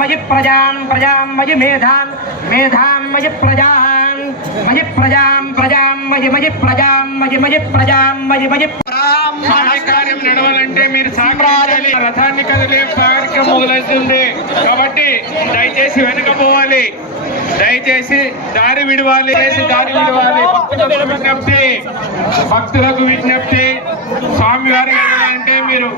मयि प्रजां प्रजां मयि मेधां मेधां मयि प्रजां मयि प्रजां प्रजां मयि मयि प्रजां मयि मयि प्रजां मयि मयि కార్యం నడవాలంటే మీరు సాంప్రదాయాన్ని రథాన్ని కదిలే కార్యక్రమం మొదలవుతుంది కాబట్టి దయచేసి వెనుక పోవాలి, దయచేసి దారి విడవాలి, భక్తులకు విజ్ఞప్తి స్వామి వారి అంటే మీరు